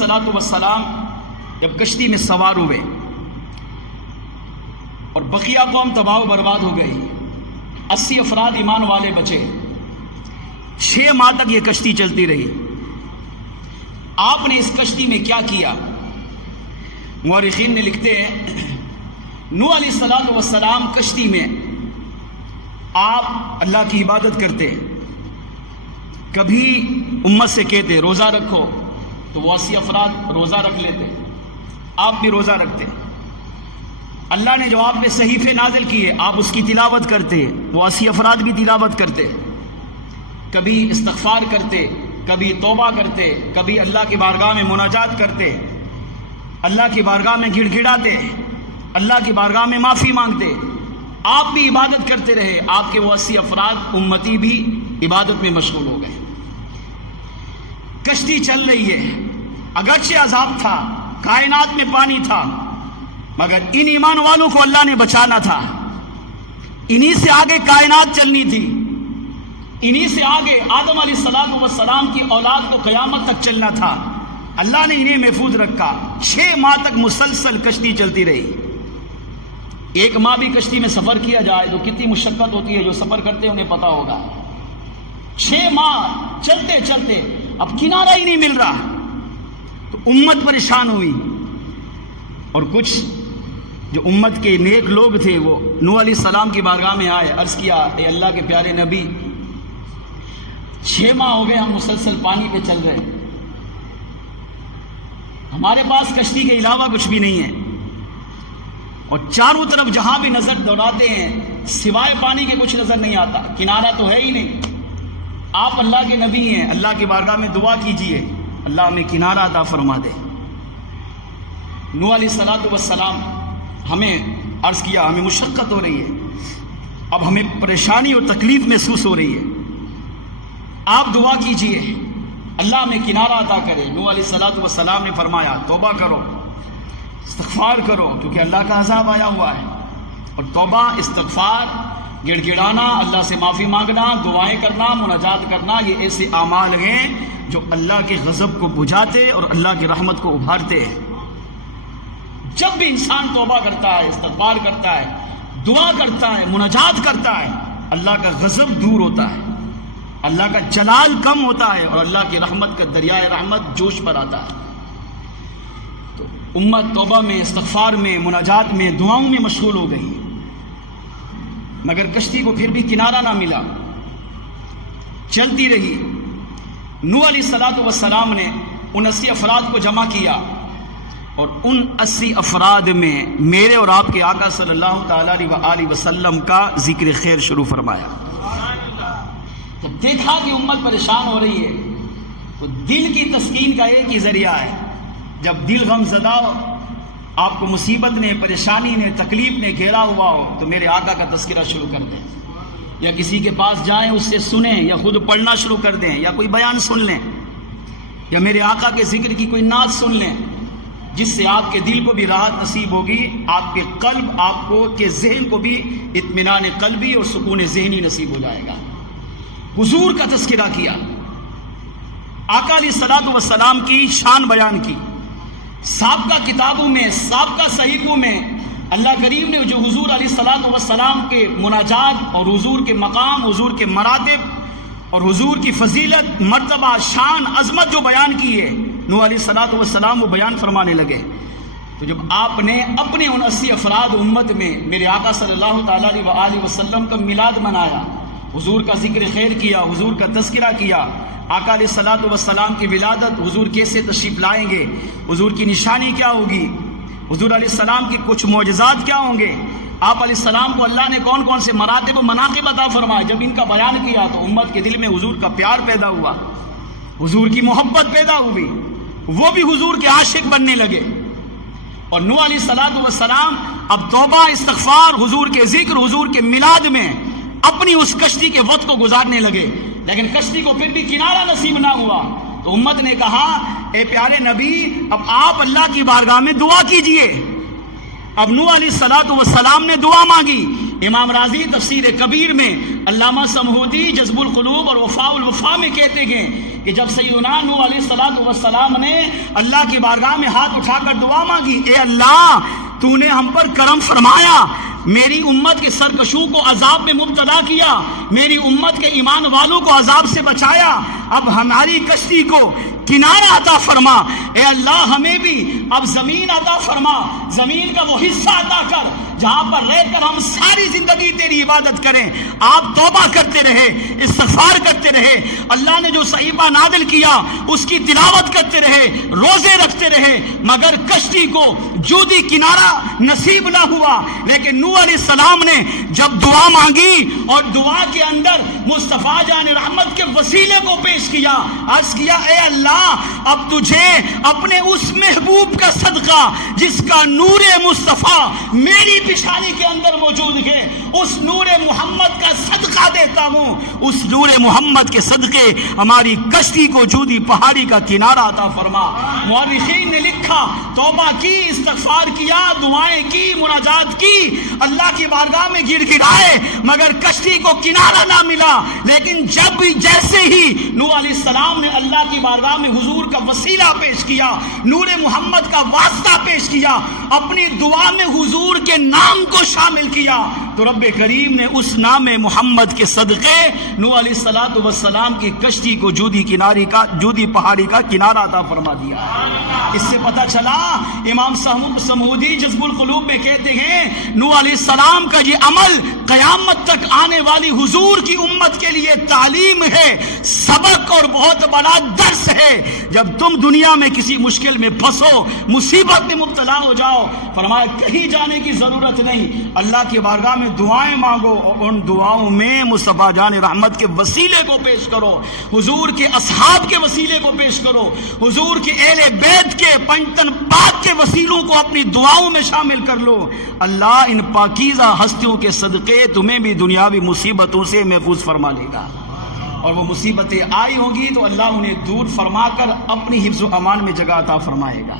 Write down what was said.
الصلاۃ والسلام جب کشتی میں سوار ہوئے اور بقیہ قوم تباہ و برباد ہو گئی، 80 افراد ایمان والے بچے، 6 ماہ تک یہ کشتی چلتی رہی۔ آپ نے اس کشتی میں کیا کیا؟ مورخین نے لکھتے ہیں نوح علیہ الصلوۃ والسلام کشتی میں آپ اللہ کی عبادت کرتے، کبھی امت سے کہتے روزہ رکھو تو وہ 80 افراد روزہ رکھ لیتے، آپ بھی روزہ رکھتے۔ اللہ نے جو آپ پہ صحیفے نازل کیے آپ اس کی تلاوت کرتے، وہ 80 افراد بھی تلاوت کرتے، کبھی استغفار کرتے، کبھی توبہ کرتے، کبھی اللہ کی بارگاہ میں مناجات کرتے، اللہ کی بارگاہ میں گڑ گڑاتے، اللہ کی بارگاہ میں معافی مانگتے۔ آپ بھی عبادت کرتے رہے، آپ کے وہ 80 افراد امتی بھی عبادت میں مشغول ہو گئے۔ کشتی چل رہی ہے، اگرچہ عذاب تھا، کائنات میں پانی تھا، مگر ان ایمان والوں کو اللہ نے بچانا تھا۔ انہی سے آگے کائنات چلنی تھی، انہی سے آگے آدم علیہ السلام کی اولاد کو قیامت تک چلنا تھا۔ اللہ نے انہیں محفوظ رکھا۔ 6 ماہ تک مسلسل کشتی چلتی رہی۔ 1 ماہ بھی کشتی میں سفر کیا جائے تو کتنی مشقت ہوتی ہے، جو سفر کرتے ہیں انہیں پتا ہوگا۔ 6 ماہ چلتے چلتے اب کنارہ ہی نہیں مل رہا، تو امت پریشان ہوئی، اور کچھ جو امت کے نیک لوگ تھے وہ نوح علیہ السلام کی بارگاہ میں آئے، عرض کیا اے اللہ کے پیارے نبی، 6 ماہ ہو گئے ہم مسلسل پانی پہ چل رہے، ہمارے پاس کشتی کے علاوہ کچھ بھی نہیں ہے، اور چاروں طرف جہاں بھی نظر دوڑاتے ہیں سوائے پانی کے کچھ نظر نہیں آتا، کنارہ تو ہے ہی نہیں۔ آپ اللہ کے نبی ہیں، اللہ کی بارگاہ میں دعا کیجئے اللہ ہمیں کنارہ عطا فرما دے۔ نوح علیہ السلام ہمیں عرض کیا ہمیں مشقت ہو رہی ہے، اب ہمیں پریشانی اور تکلیف محسوس ہو رہی ہے، آپ دعا کیجئے اللہ ہمیں کنارہ عطا کرے۔ نوح علیہ السلام نے فرمایا توبہ کرو، استغفار کرو، کیونکہ اللہ کا عذاب آیا ہوا ہے۔ اور توبہ، استغفار، گڑ گڑانا، اللہ سے معافی مانگنا، دعائیں کرنا، مناجات کرنا، یہ ایسے اعمال ہیں جو اللہ کے غضب کو بجھاتے اور اللہ کی رحمت کو ابھارتے ہیں۔ جب بھی انسان توبہ کرتا ہے، استغفار کرتا ہے، دعا کرتا ہے، مناجات کرتا ہے، اللہ کا غضب دور ہوتا ہے، اللہ کا جلال کم ہوتا ہے، اور اللہ کی رحمت کا دریائے رحمت جوش پر آتا ہے۔ تو امت توبہ میں، استغفار میں، مناجات میں، دعاؤں میں مشغول ہو گئی، مگر کشتی کو پھر بھی کنارہ نہ ملا، چلتی رہی۔ نوح علیہ السلام نے ان 80 افراد کو جمع کیا، اور ان 80 افراد میں میرے اور آپ کے آقا صلی اللہ تعالی علیہ وسلم کا ذکر خیر شروع فرمایا۔ جب دیکھا کہ امت پریشان ہو رہی ہے تو دل کی تسکین کا ایک ہی ذریعہ ہے، جب دل غم زدہ ہو، آپ کو مصیبت نے، پریشانی نے، تکلیف نے گھیرا ہوا ہو، تو میرے آقا کا تذکرہ شروع کر دیں، یا کسی کے پاس جائیں اس سے سنیں، یا خود پڑھنا شروع کر دیں، یا کوئی بیان سن لیں، یا میرے آقا کے ذکر کی کوئی نعت سن لیں، جس سے آپ کے دل کو بھی راحت نصیب ہوگی، آپ کے قلب، آپ کو کے ذہن کو بھی اطمینان قلبی اور سکون ذہنی نصیب ہو جائے گا۔ حضور کا تذکرہ کیا، آقا علیہ السلام کی شان بیان کی، سابقہ کتابوں میں، سابقہ صحیفوں میں اللہ کریم نے جو حضور علیہ السلام کے مناجات اور حضور کے مقام، حضور کے مراتب اور حضور کی فضیلت، مرتبہ، شان، عظمت جو بیان کی ہے، نوح علیہ السلام وہ بیان فرمانے لگے۔ تو جب آپ نے اپنے ان 80 افراد امت میں میرے آقا صلی اللہ تعالی علیہ وسلم کا میلاد منایا، حضور کا ذکر خیر کیا، حضور کا تذکرہ کیا، آقا علیہ السلام کی ولادت، حضور کیسے تشریف لائیں گے، حضور کی نشانی کیا ہوگی، حضور علیہ السلام کی کچھ معجزات کیا ہوں گے، آپ علیہ السلام کو اللہ نے کون کون سے مراتب و مناقب عطا فرمائے، جب ان کا بیان کیا تو امت کے دل میں حضور کا پیار پیدا ہوا، حضور کی محبت پیدا ہوئی، وہ بھی حضور کے عاشق بننے لگے۔ اور نوح علیہ السلام اب توبہ، استغفار، حضور کے ذکر، حضور کے میلاد میں اپنی اس کشتی کے وقت کو گزارنے لگے، لیکن کشتی کو پھر بھی کنارہ نصیب نہ ہوا۔ تو امت نے کہا اے پیارے نبی، اب آپ اللہ کی بارگاہ میں دعا کیجئے۔ اب نوح علیہ السلام نے دعا مانگی۔ امام راضی تفسیر کبیر میں، علامہ سمہودی جذب القلوب اور وفاء الوفا میں کہتے ہیں کہ جب سیدنا نوح علیہ السلام نے اللہ کی بارگاہ میں ہاتھ اٹھا کر دعا مانگی، اے اللہ تو نے ہم پر کرم فرمایا، میری امت کے سرکشوں کو عذاب میں مبتلا کیا، میری امت کے ایمان والوں کو عذاب سے بچایا، اب ہماری کشتی کو کنارہ عطا فرما، اے اللہ ہمیں بھی اب زمین عطا فرما، زمین کا وہ حصہ عطا کر جہاں پر رہ کر ہم ساری زندگی تیری عبادت کریں۔ آپ توبہ کرتے رہے، استغفار کرتے رہے، اللہ نے جو صحیفہ نازل کیا اس کی تلاوت کرتے رہے، روزے رکھتے رہے، مگر کشتی کو جودی کنارہ نصیب نہ ہوا۔ لیکن نوح علیہ السلام نے جب دعا مانگی اور دعا کے اندر مصطفیٰ جان رحمت کے وسیلے کو پیش کیا، عرض کیا اے اللہ اب تجھے اپنے اس محبوب کا صدقہ جس کا نور مصطفیٰ میری پیشانی کے اندر موجود ہے، اس نور محمد کا صدقہ دیتا ہوں، اس نور محمد کے صدقے ہماری کشتی کو جودی پہاڑی کا کنارہ عطا فرما۔ مورخین نے لکھا توبہ کی، استغفار کیا، دعائیں کی، مناجات کی، اللہ کی بارگاہ میں گر گرائے مگر کشتی کو کنارہ نہ ملا۔ لیکن جب جیسے ہی نوح علیہ السلام نے اللہ کی بارگاہ میں حضور کا وسیلہ پیش کیا، نور محمد کا واسطہ پیش کیا، اپنی دعا میں حضور کے نام کو شامل کیا، تو رب کریم نے اس نام محمد کے صدقے نوح علیہ السلام کی کشتی کو جودی پہاڑی کا کنارہ عطا فرما دیا۔ اس سے پتہ چلا امام سمودی جذب القلوب میں کہتے ہیں نوح علیہ السلام کا یہ عمل قیامت تک آنے والی حضور کی امت کے لیے تعلیم ہے، سبق اور بہت بڑا درس ہے۔ جب تم دنیا میں کسی مشکل میں پھنسو، مصیبت میں مبتلا ہو جاؤ، فرمایا کہیں جانے کی ضرورت نہیں، اللہ کی بارگاہ میں دعائیں مانگو اور ان دعاؤں میں مصطفیٰ جان رحمت کے وسیلے کو پیش کرو، حضور کے اصحاب کے وسیلے کو پیش کرو، حضور کے اہل بیت کے پنجتن پاک کے وسیلوں کو اپنی دعاؤں میں شامل کر لو۔ اللہ ان پاکیزہ ہستیوں کے صدقے تمہیں بھی دنیاوی مصیبتوں سے محفوظ فرما لے گا، اور وہ مصیبتیں آئی ہوں گی تو اللہ انہیں دور فرما کر اپنی حفظ و امان میں جگہ عطا فرمائے گا۔